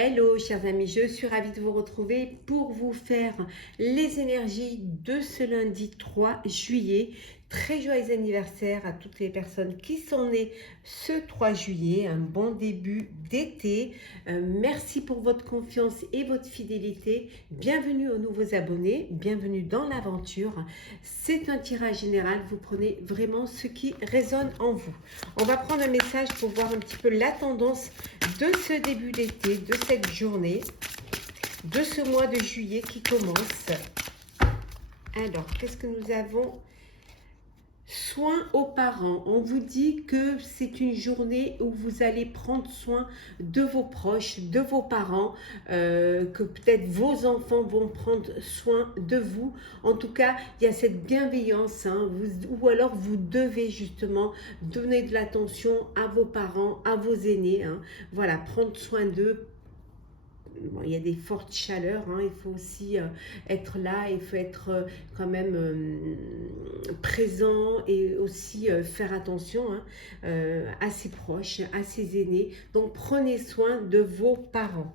Hello chers amis, je suis ravie de vous retrouver pour vous faire les énergies de ce lundi 3 juillet. Très joyeux anniversaire à toutes les personnes qui sont nées ce 3 juillet, un bon début d'été. Merci pour votre confiance et votre fidélité. Bienvenue aux nouveaux abonnés, bienvenue dans l'aventure. C'est un tirage général, vous prenez vraiment ce qui résonne en vous. On va prendre un message pour voir un petit peu la tendance de ce début d'été, de cette journée, de ce mois de juillet qui commence. Alors, qu'est-ce que nous avons? Soin aux parents. On vous dit que c'est une journée où vous allez prendre soin de vos proches, de vos parents, que peut-être vos enfants vont prendre soin de vous. En tout cas, il y a cette bienveillance, hein, ou alors vous devez justement donner de l'attention à vos parents, à vos aînés. Hein. Voilà, prendre soin d'eux. Bon, il y a des fortes chaleurs, hein, il faut aussi être là, il faut être quand même présent et aussi faire attention hein, à ses proches, à ses aînés. Donc prenez soin de vos parents.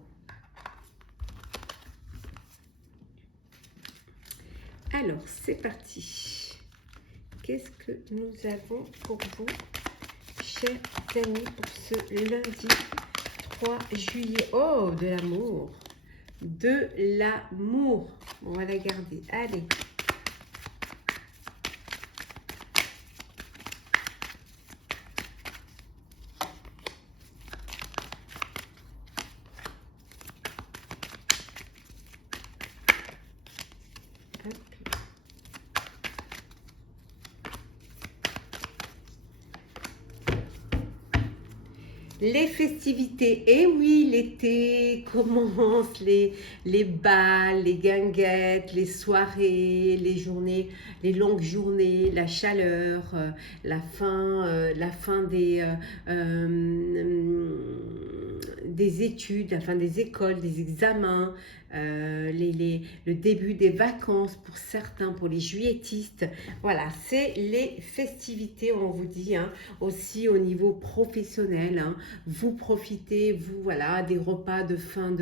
Alors c'est parti. Qu'est-ce que nous avons pour vous, chers amis, pour ce lundi 3 juillet. Oh, de l'amour. De l'amour. On va la garder. Allez. Hop. Les festivités, et oui, l'été commence, les balles, les guinguettes, les soirées, les journées, les longues journées, la chaleur, la fin des études, la fin des écoles, des examens, le début des vacances pour certains, pour les juilletistes. Voilà, c'est les festivités, on vous dit, hein, aussi au niveau professionnel. Hein, vous profitez, vous, voilà, des repas de fin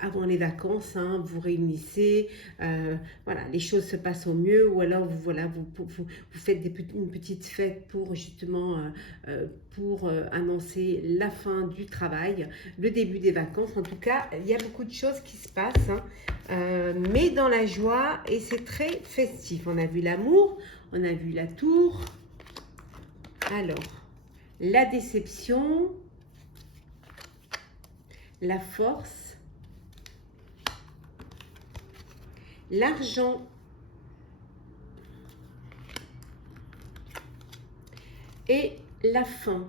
avant les vacances, hein, vous réunissez, voilà, les choses se passent au mieux, ou alors vous faites une petite fête pour justement annoncer la fin du travail, le début des vacances. En tout cas, il y a beaucoup de choses qui se passent, hein, mais dans la joie, et c'est très festif. On a vu l'amour, on a vu la tour. Alors, la déception, la force, l'argent et la fin,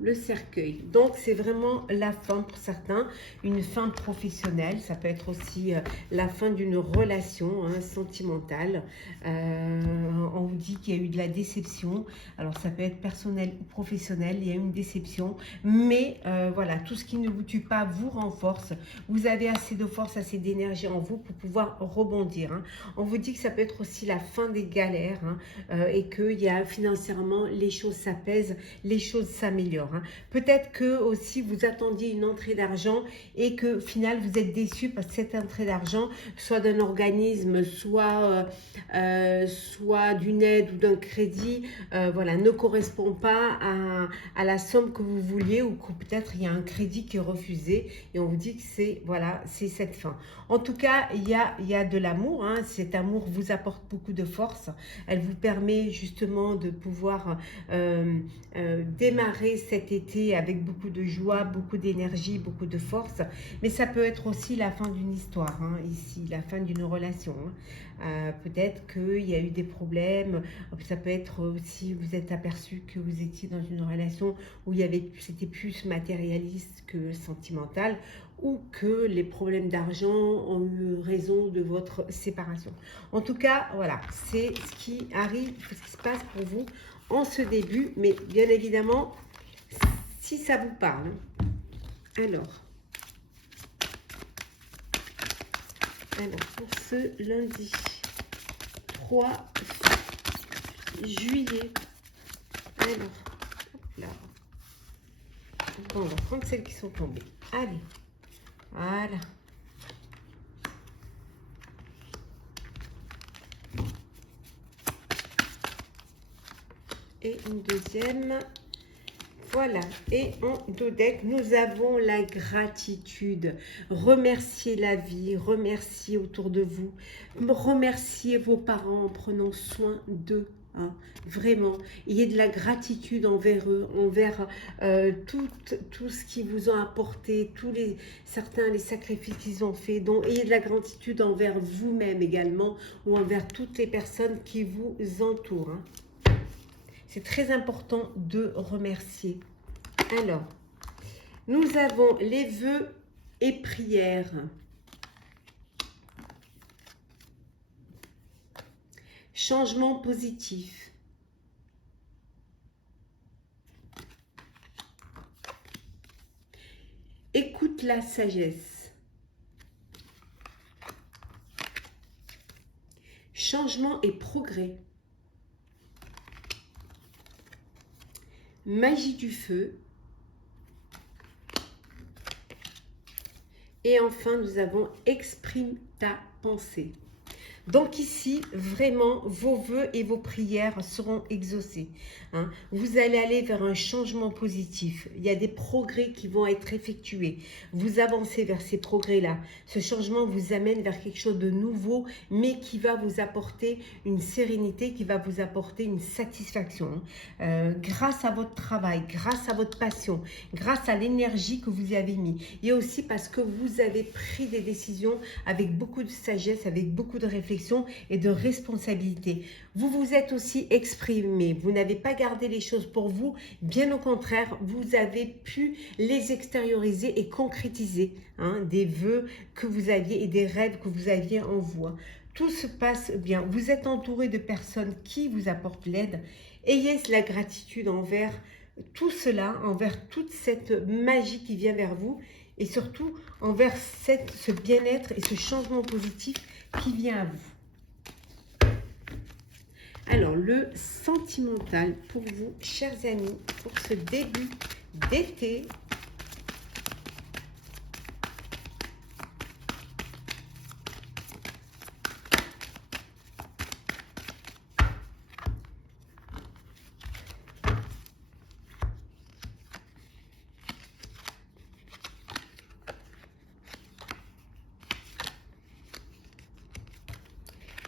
le cercueil. Donc c'est vraiment la fin pour certains, une fin professionnelle. Ça peut être aussi la fin d'une relation hein, sentimentale. On vous dit qu'il y a eu de la déception. Alors ça peut être personnel ou professionnel. Il y a eu une déception, mais voilà, tout ce qui ne vous tue pas vous renforce. Vous avez assez de force, assez d'énergie en vous pour pouvoir rebondir. Hein. On vous dit que ça peut être aussi la fin des galères hein, et que il y a financièrement les choses s'apaisent, les choses s'améliorent. Hein. Peut-être que aussi vous attendiez une entrée d'argent et que au final vous êtes déçu parce que cette entrée d'argent, soit d'un organisme, soit d'une aide ou d'un crédit, voilà, ne correspond pas à la somme que vous vouliez, ou que peut-être il y a un crédit qui est refusé et on vous dit que c'est voilà, c'est cette fin. En tout cas, il y a de l'amour. Hein. Cet amour vous apporte beaucoup de force. Elle vous permet justement de pouvoir démarrer cet été avec beaucoup de joie, beaucoup d'énergie, beaucoup de force. Mais ça peut être aussi la fin d'une histoire, hein, ici, la fin d'une relation. Hein. Peut-être qu'il y a eu des problèmes. Ça peut être aussi, vous êtes aperçu que vous étiez dans une relation où c'était plus matérialiste que sentimental, ou que les problèmes d'argent ont eu raison de votre séparation. En tout cas, voilà, c'est ce qui arrive, ce qui se passe pour vous en ce début, mais bien évidemment, si ça vous parle. Alors pour ce lundi 3 juillet, alors, hop là. Bon, on va prendre celles qui sont tombées. Allez, voilà. Et une deuxième. Voilà, et en dos deck, nous avons la gratitude. Remerciez la vie, remerciez autour de vous, remerciez vos parents en prenant soin d'eux. Hein, vraiment, ayez de la gratitude envers eux, envers tout ce qu'ils vous ont apporté, certains les sacrifices qu'ils ont fait. Donc, ayez de la gratitude envers vous-même également, ou envers toutes les personnes qui vous entourent. Hein. C'est très important de remercier. Alors, nous avons les vœux et prières. Changement positif. Écoute la sagesse. Changement et progrès. Magie du feu. Et enfin, nous avons exprime ta pensée. Donc ici, vraiment, vos vœux et vos prières seront exaucés. Hein. Vous allez aller vers un changement positif. Il y a des progrès qui vont être effectués. Vous avancez vers ces progrès-là. Ce changement vous amène vers quelque chose de nouveau, mais qui va vous apporter une sérénité, qui va vous apporter une satisfaction. Grâce à votre travail, grâce à votre passion, grâce à l'énergie que vous y avez mis. Et aussi parce que vous avez pris des décisions avec beaucoup de sagesse, avec beaucoup de réflexion et de responsabilité. Vous vous êtes aussi exprimé, vous n'avez pas gardé les choses pour vous, bien au contraire, vous avez pu les extérioriser et concrétiser, hein, des vœux que vous aviez et des rêves que vous aviez en vous. Hein. Tout se passe bien, vous êtes entouré de personnes qui vous apportent l'aide. Ayez la gratitude envers tout cela, envers toute cette magie qui vient vers vous et surtout envers ce bien-être et ce changement positif qui vient à vous. Alors, le sentimental pour vous, chers amis, pour ce début d'été.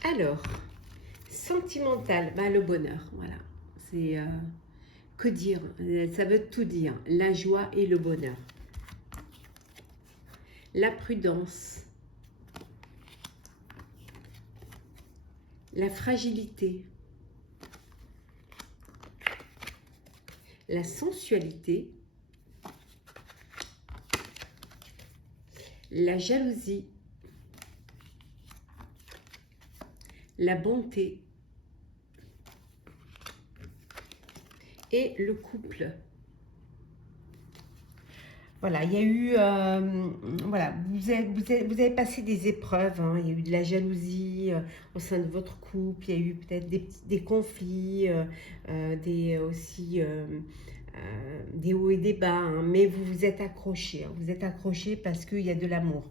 Alors, sentimental, bah, le bonheur, voilà. C'est, que dire? Ça veut tout dire, la joie et le bonheur. La prudence. La fragilité. La sensualité. La jalousie. La bonté et le couple. Voilà, il y a eu, voilà, vous avez passé des épreuves, hein, il y a eu de la jalousie au sein de votre couple, il y a eu peut-être des conflits, aussi des hauts et des bas, hein, mais vous vous êtes accrochés, hein, vous êtes accrochés parce qu'il y a de l'amour,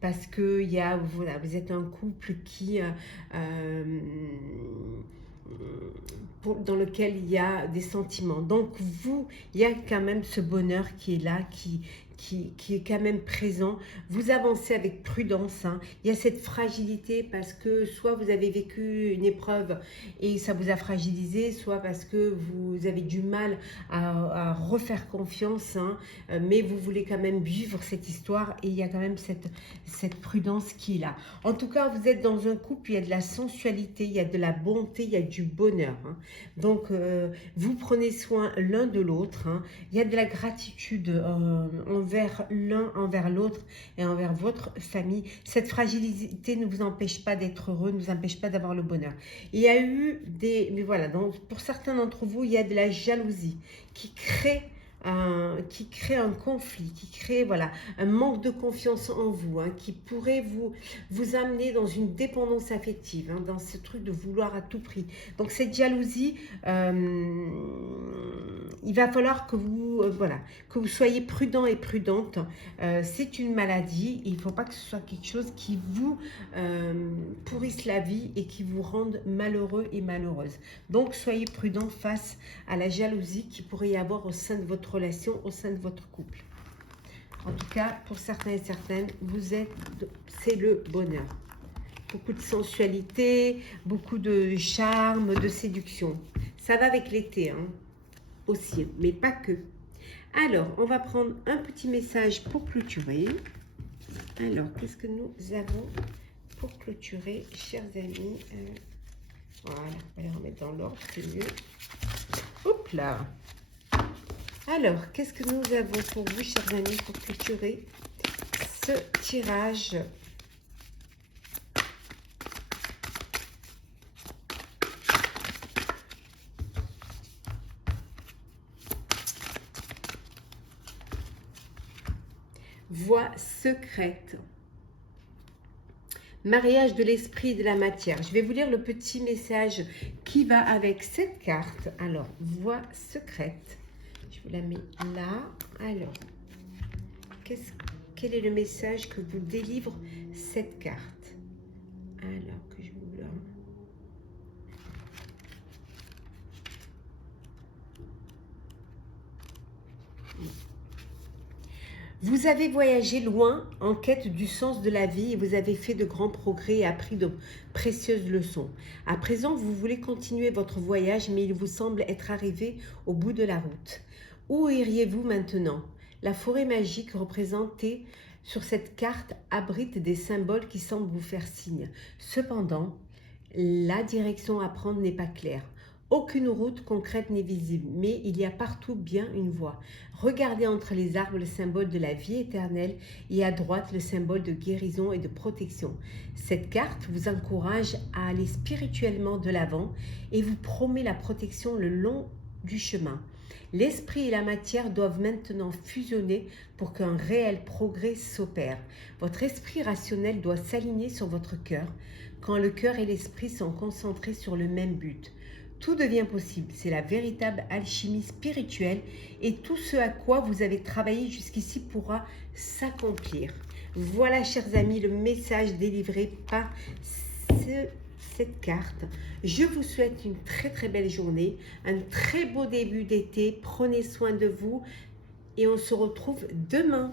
parce que il y a, voilà, vous êtes un couple qui dans lequel il y a des sentiments. Donc vous, il y a quand même ce bonheur qui est là, qui est quand même présent. Vous avancez avec prudence. Hein. Il y a cette fragilité parce que soit vous avez vécu une épreuve et ça vous a fragilisé, soit parce que vous avez du mal à refaire confiance, hein, mais vous voulez quand même vivre cette histoire et il y a quand même cette prudence qui est là. En tout cas, vous êtes dans un couple, il y a de la sensualité, il y a de la bonté, il y a du bonheur. Hein. Donc, vous prenez soin l'un de l'autre. Hein. Il y a de la gratitude envers l'un, envers l'autre et envers votre famille. Cette fragilité ne vous empêche pas d'être heureux, ne vous empêche pas d'avoir le bonheur. Il y a eu mais voilà, donc pour certains d'entre vous, il y a de la jalousie qui crée qui crée un conflit, qui crée voilà, un manque de confiance en vous, hein, qui pourrait vous amener dans une dépendance affective, hein, dans ce truc de vouloir à tout prix. Donc cette jalousie, il va falloir que voilà, que vous soyez prudent et prudente. C'est une maladie, il ne faut pas que ce soit quelque chose qui vous pourrisse la vie et qui vous rende malheureux et malheureuse. Donc soyez prudent face à la jalousie qui pourrait y avoir au sein de votre relation, au sein de votre couple. En tout cas, pour certains et certaines, c'est le bonheur. Beaucoup de sensualité, beaucoup de charme, de séduction. Ça va avec l'été, hein, aussi, mais pas que. Alors, on va prendre un petit message pour clôturer. Alors, qu'est-ce que nous avons pour clôturer, chers amis? Voilà, on va les remettre dans l'ordre, c'est mieux. Hop là! Alors, qu'est-ce que nous avons pour vous, chers amis, pour clôturer ce tirage? Voie secrète. Mariage de l'esprit et de la matière. Je vais vous lire le petit message qui va avec cette carte. Alors, voie secrète. Je vous la mets là. Alors, quel est le message que vous délivre cette carte? Alors, que je vous la... Vous avez voyagé loin en quête du sens de la vie et vous avez fait de grands progrès et appris de précieuses leçons. À présent, vous voulez continuer votre voyage, mais il vous semble être arrivé au bout de la route. Où iriez-vous maintenant? La forêt magique représentée sur cette carte abrite des symboles qui semblent vous faire signe. Cependant, la direction à prendre n'est pas claire. Aucune route concrète n'est visible, mais il y a partout bien une voie. Regardez entre les arbres le symbole de la vie éternelle et à droite le symbole de guérison et de protection. Cette carte vous encourage à aller spirituellement de l'avant et vous promet la protection le long du chemin. L'esprit et la matière doivent maintenant fusionner pour qu'un réel progrès s'opère. Votre esprit rationnel doit s'aligner sur votre cœur quand le cœur et l'esprit sont concentrés sur le même but. Tout devient possible, c'est la véritable alchimie spirituelle et tout ce à quoi vous avez travaillé jusqu'ici pourra s'accomplir. Voilà, chers amis, le message délivré par cette carte. Je vous souhaite une très très belle journée, un très beau début d'été. Prenez soin de vous et on se retrouve demain.